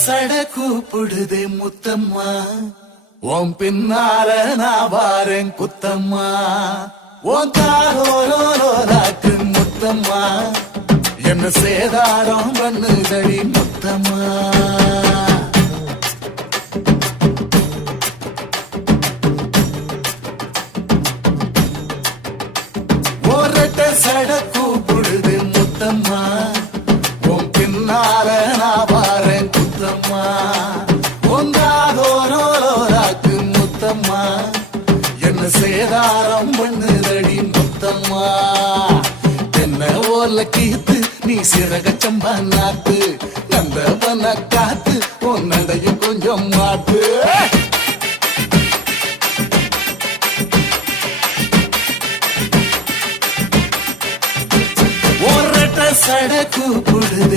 சட கூப்பிடுதே முத்தம்மா, உன் பின்னால நான் வாரேன் குத்தம்மா. உன் காரோராக்கு முத்தம்மா, என்ன சேதாரம் பண்ணுதடி முத்தம்மா. ஒரட்ட சட கூப்பிடுது முத்தம்மா, உன் பின்னால நான் வாரேன் குத்தம்மா. உங்காதோராக்கு முத்தம்மா, என்ன சேதாரம் பண்ணுதடி முத்தம்மா. என்ன ஓல கீத்து நீ சிறகச்சம்பா நாத்து, நந்தவன காத்து உன் நடையும் கொஞ்சம் மாத்து. ஒரட்ட சட கூப்பிடுது